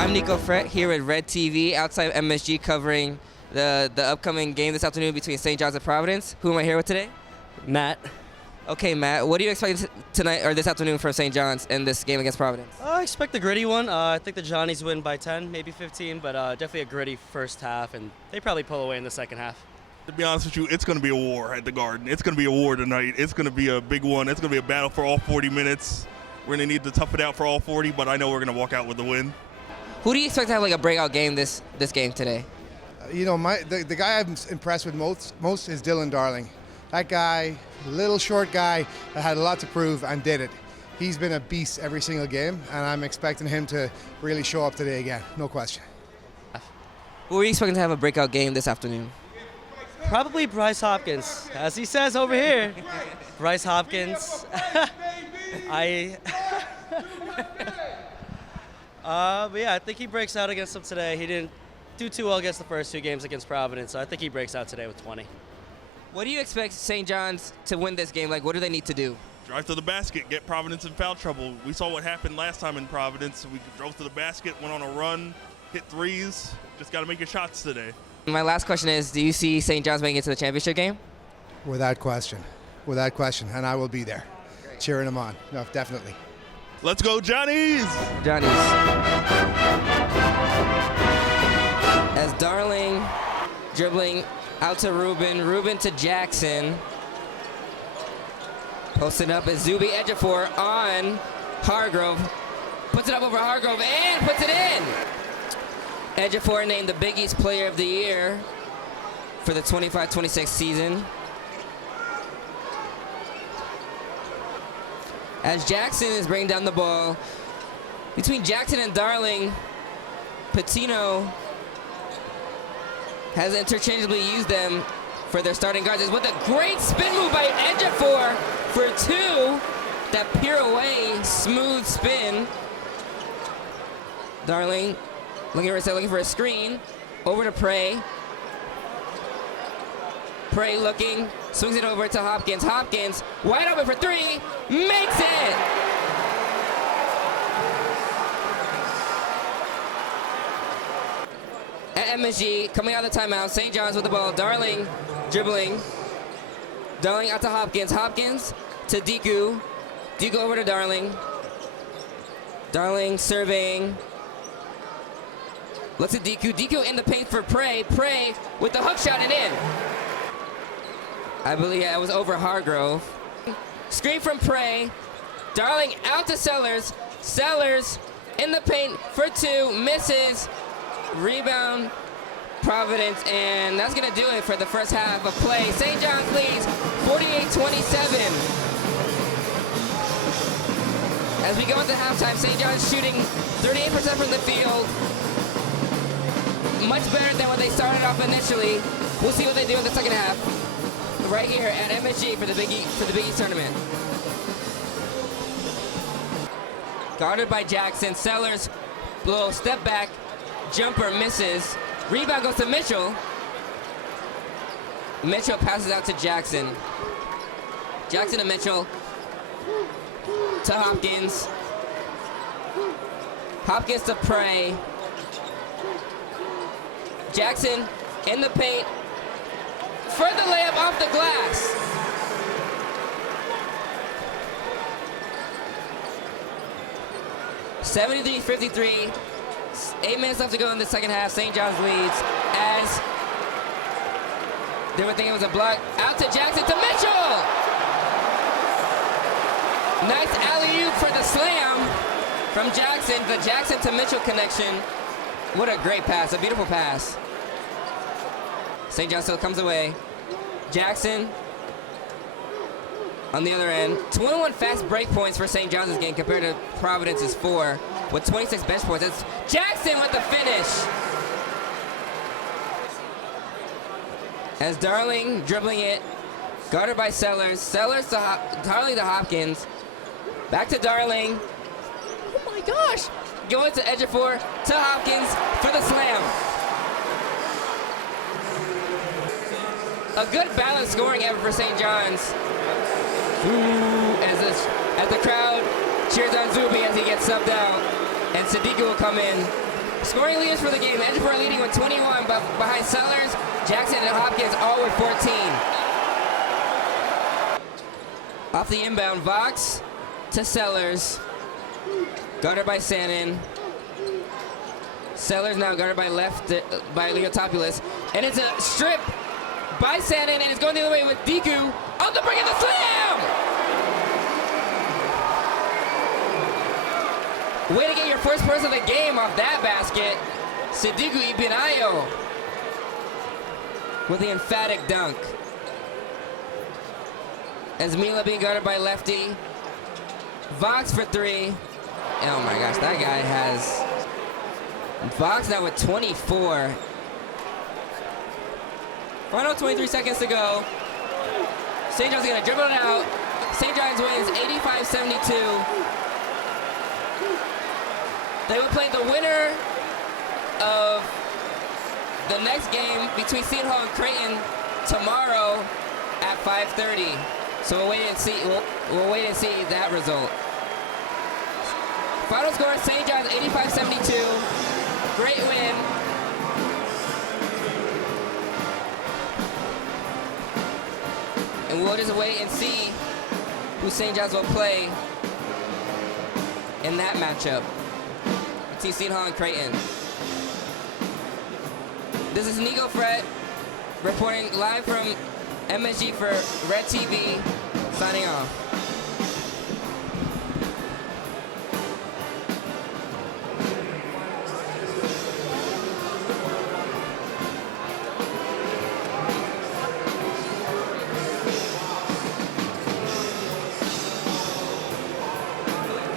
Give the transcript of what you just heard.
I'm Nico Frett here with WRED-TV outside MSG covering the upcoming game this afternoon between St. John's and Providence. Who am I here with today? Matt. Okay, Matt, what do you expect tonight or this afternoon from St. John's in this game against Providence? I expect a gritty one. I think the Johnnies win by 10, maybe 15, but definitely a gritty first half, and they probably pull away in the second half. To be honest with you, it's going to be a war at the Garden. It's going to be a war tonight. It's going to be a big one. It's going to be a battle for all 40 minutes. We're going to need to tough it out for all 40, but I know we're going to walk out with the win. Who do you expect to have like a breakout game this game today? You know, the guy I'm impressed with most is Dylan Darling. That guy, little short guy that had a lot to prove and did it. He's been a beast every single game, and I'm expecting him to really show up today again, no question. Who are you expecting to have a breakout game this afternoon? Probably Bryce Hopkins, as he says over here. Bryce Hopkins. But yeah, I think he breaks out against them today. He didn't do too well against the first two games against Providence, so I think he breaks out today with 20. What do you expect St. John's to win this game? Like, what do they need to do? Drive to the basket, get Providence in foul trouble. We saw what happened last time in Providence. We drove to the basket, went on a run, hit threes. Just got to make your shots today. My last question is, do you see St. John's making it to the championship game? Without question, and I will be there, cheering him on, no, definitely. Let's go, Johnnies! Johnnies. As Darling dribbling out to Ruben to Jackson. Posted up as Zuby Ejiofor on Hargrove. Puts it up over Hargrove and puts it in! Ejiofor named the Big East Player of the Year for the 25-26 season. As Jackson is bringing down the ball, between Jackson and Darling, Patino has interchangeably used them for their starting guards. With a great spin move by Ejiofor for two. That pirouette, smooth spin. Darling looking for a screen. Over to Prey. Prey looking, swings it over to Hopkins. Hopkins, wide open for three, makes it! At MSG, coming out of the timeout, St. John's with the ball. Darling dribbling. Darling out to Hopkins. Hopkins to Deku. Deku over to Darling. Darling serving. Looks at Deku. Deku in the paint for Prey. Prey with the hook shot and in. I believe it was over Hargrove. Screen from Prey. Darling out to Sellers. Sellers in the paint for two. Misses. Rebound, Providence, and that's going to do it for the first half of play. St. John's leads 48-27. As we go into halftime, St. John's shooting 38% from the field. Much better than when they started off initially. We'll see what they do in the second half. Right here at MSG for the Big East tournament. Guarded by Jackson. Sellers, little step back. Jumper misses. Rebound goes to Mitchell. Mitchell passes out to Jackson. Jackson to Mitchell. To Hopkins. Hopkins to Prey. Jackson in the paint. For the layup off the glass. (73-53). 8 minutes left to go in the second half. St. John's leads as they were thinking it was a block. Out to Jackson to Mitchell. Nice alley-oop for the slam from Jackson. The Jackson to Mitchell connection. What a great pass, a beautiful pass. St. John still comes away. Jackson on the other end. 21 fast break points for St. John's game compared to Providence's 4 with 26 bench points. It's Jackson with the finish. As Darling dribbling it, guarded by Sellers. Sellers to Darling to Hopkins. Back to Darling. Oh my gosh. Going to Ejiofor to Hopkins for the slam. A good balanced scoring effort for St. John's. Ooh, as the crowd cheers on Zuby as he gets subbed out. And Sadiku will come in Scoring leaders for the game. Edgeworth leading with 21, but behind Sellers, Jackson, and Hopkins all with 14. Off the inbound, Vox to Sellers. Guarded by Sannon. Sellers now guarded by Leotopoulos. And it's a strip by Sannon, and it's going the other way with Diku. On the brink of the slam! Way to get your first person of the game off that basket. Sadiku Ibinayo with the emphatic dunk. As Mila being guarded by Lefty. Vox for three. Oh my gosh, that guy has... Vox now with 24. Final 23 seconds to go. St. John's gonna dribble it out. St. John's wins 85-72. They will play the winner of the next game between Seton Hall and Creighton tomorrow at 5:30. So we'll wait and see. We'll wait and see that result. Final score: St. John's 85-72. Great win. And we'll just wait and see who St. John's will play in that matchup between Seton Hall and Creighton. This is Nico Frett reporting live from MSG for WRED-TV, signing off.